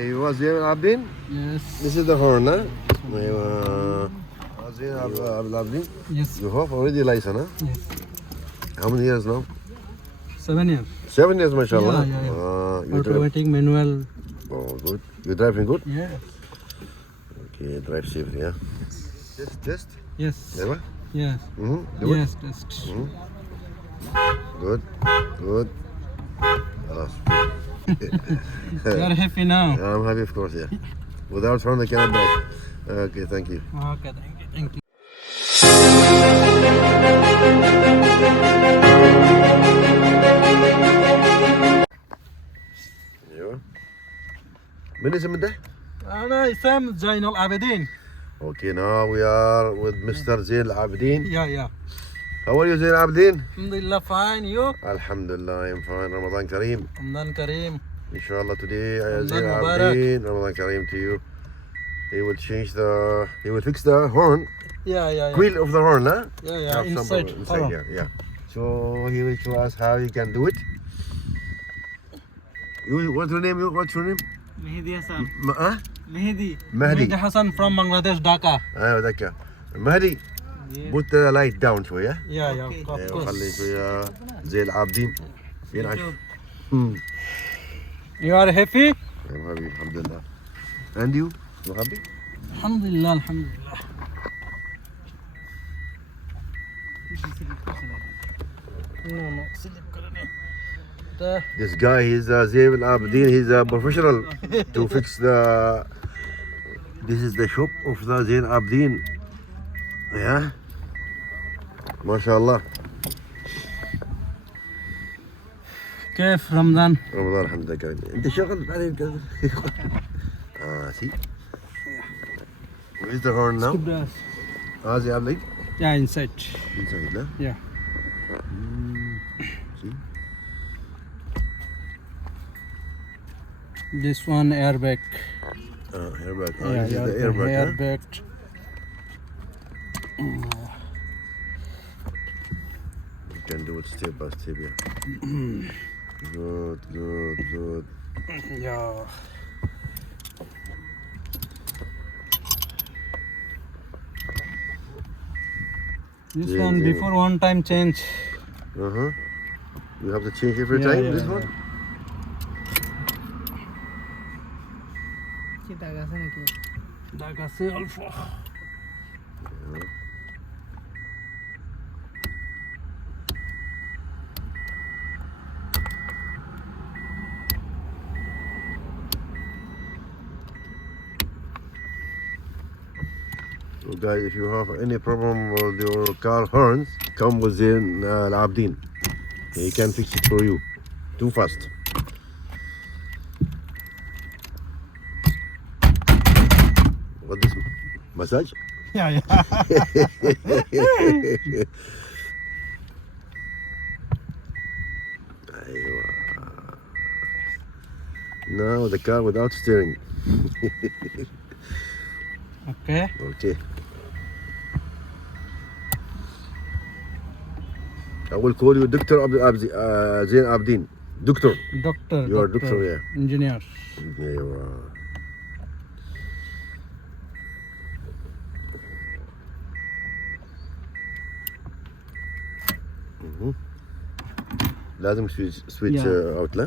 ايوه زين العابدين. Yes. This is the horn, huh? ايوه زين العابدين. Yes. You have already license, huh? Yes. How many years now? 7 years. 7 years, mashallah. Yeah. You drive. Automatic, manual. Oh, good. You driving good? Yes. Okay, drive safely, yeah. Test. Yes. Never. Yes. Do it. Yes. Test. Good. خلاص. You are happy now. I'm happy, of course, yeah. Without horn, I cannot drive. Okay, thank you. Okay. Thank you. ايوه. من اسم ده؟ أنا اسم زين العابدين. Okay, now we are with Mr. Zine El Abidine. Yeah. How are you, Zine El Abidine? Alhamdulillah, fine. You? Alhamdulillah, I'm fine. Ramadan Kareem. Ramadan Kareem. Inshallah, today Ramadan Zine El Mubarak. Abidine, Ramadan Kareem to you. He will fix the horn, Yeah. wheel of the horn, huh? Yeah. Have some Inside. inside here, yeah. So he will show us how you can do it. What's your name? Mehdi Hassan. Huh? Mehdi. Mehdi. Mehdi Hassan from Bangladesh, Dhaka. ايوه ذكي. مهدي. Put the light down شوية. Yeah. Of خلي course. شوية زي العابدين. ينعش. You are happy? I'm happy, alhamdulillah. And you? You happy? Alhamdulillah. No. Sleep करने. This guy, he's Zine El Abidine. He's a professional to fix the. This is the shop of the Zine El Abidine. Yeah. MashaAllah. كيف رمضان؟ رمضان الحمد لله كريم. انت شغل عليه كذا. See. Where's the horn now? Zine El Abidine. Yeah, inside. Inside, no? Yeah. See. This one airbag. Airbag. Yeah, This is the airbag, huh? airbag. You can do it step by step, yeah. Good. Yeah. This Yeah, one yeah. before one time change. You have to change every Yeah, time, yeah, this one? Dhaka se alpha. So guys, if you have any problem with your car horns, come with Zine El Abidine. He can fix it for you. Too fast. What this? Massage? Yeah. Aywa. Now the car without steering. Okay. Okay. I will call you Dr. Zine Abidine. Doctor. Doctor. You are doctor, yeah. Engineer. Aywa. لازم switch Yeah. out لا؟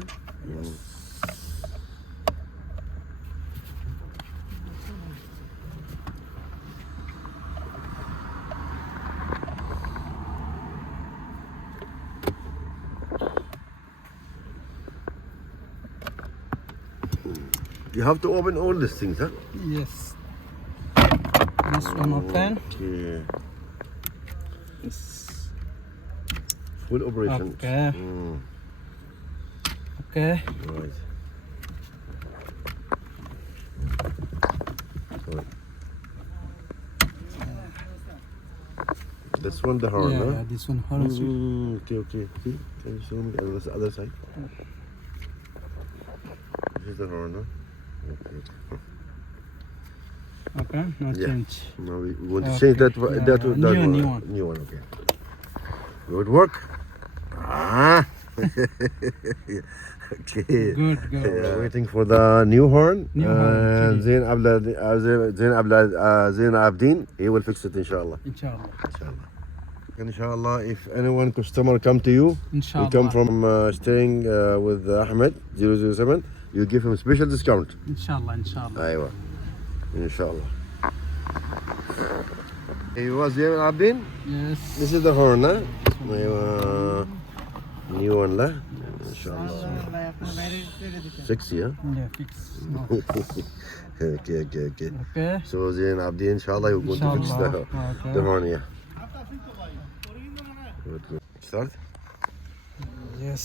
You have to open all these things, huh? Yes. This one open. Okay. Full operation. Okay. Okay. Right. Sorry. This one the horn, huh? Yeah. This one horn. Okay. See? Can you show me the other side? This is the horn, huh? Okay. No Yeah. change. Now we want to Okay. change that Yeah, that new one. New one, okay. Good work. Okay. Good, good. Yeah, waiting for the new horn. New horn, okay. Zine Abidine, he will fix it inshallah. Inshallah. Inshallah. Inshallah, if anyone customer come to you, Inshallah. you come from staying with Ahmed 007, you give him special discount. Inshallah, inshallah. Aywa. Inshallah. He was Zine El Abidine. Yes. This is the horn, huh? Aywa. New one, lah. Inshallah. Sexy, huh? Yeah, fix. No. Okay. Okay. So Zine El Abidine, inshallah, you're going to fix Inshallah. the Okay. horn, yeah. Good. Start. Yes,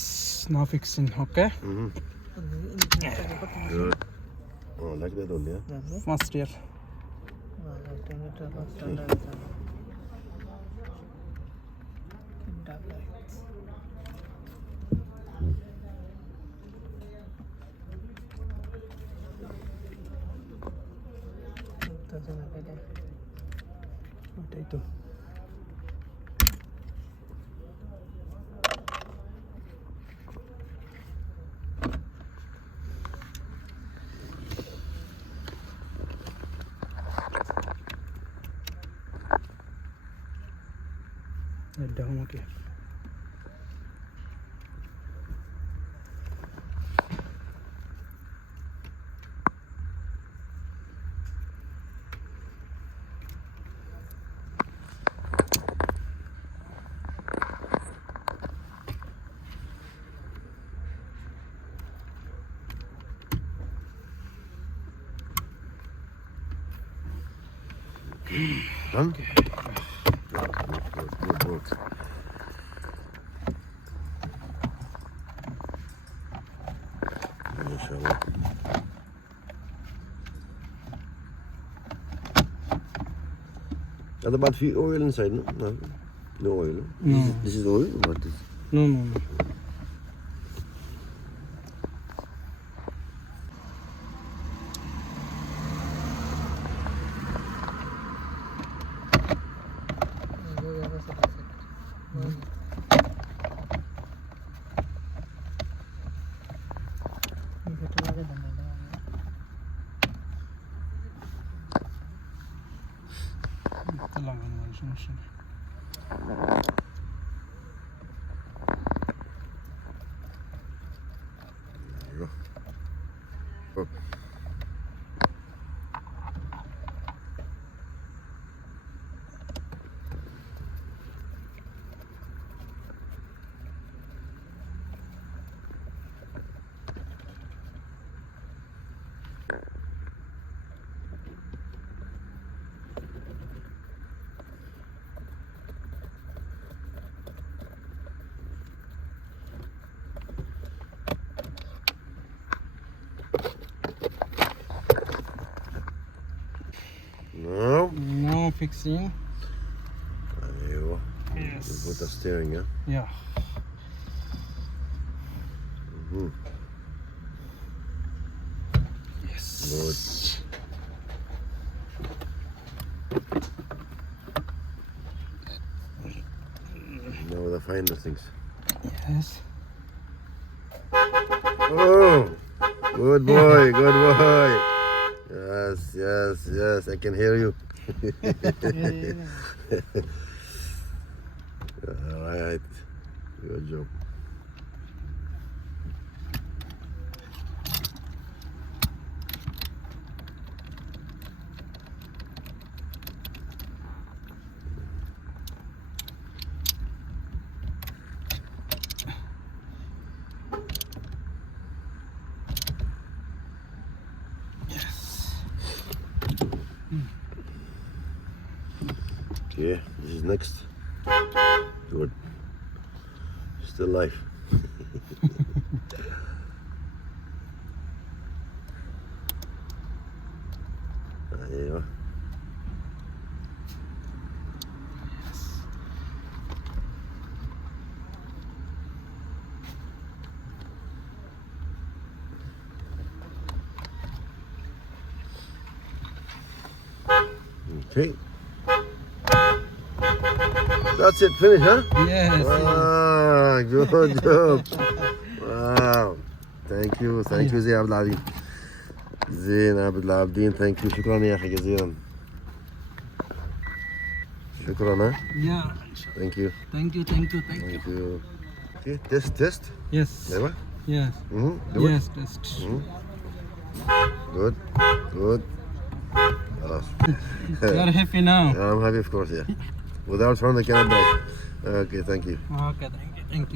now fixing. Okay. Good. Oh, like that only, yeah? First year. ওটাই তো এটা আমাকে Done? Good work. Inshallah. What about the oil inside? No, no oil. No. This is oil. What is? No. লাগানো হয় সমস্যা নেই There you go. Up. Now fixing. There you go. Yes. You put the steering, yeah? Yeah. Mm-hmm. Yes. Good. Now the final things. Yes. Oh, good boy, good boy. Yes, I can hear you. All right, good job. Okay, this is next. Good. Still life. There you go. Okay. That's it, finish, huh? Yes. Ah, good job. Wow. Thank you زين عبد العبدين. زين عبد العبدين, thank you. شكرا يا أخي جزيلا. شكرا. Yeah. Thank you. Thank you. Thank you. Okay, test. Yes. Never? Yes. Do it. Yes, test. Good. خلاص. You are happy now. I'm happy, of course, yeah. Without fun, I cannot break. Okay, thank you. Okay, thank you.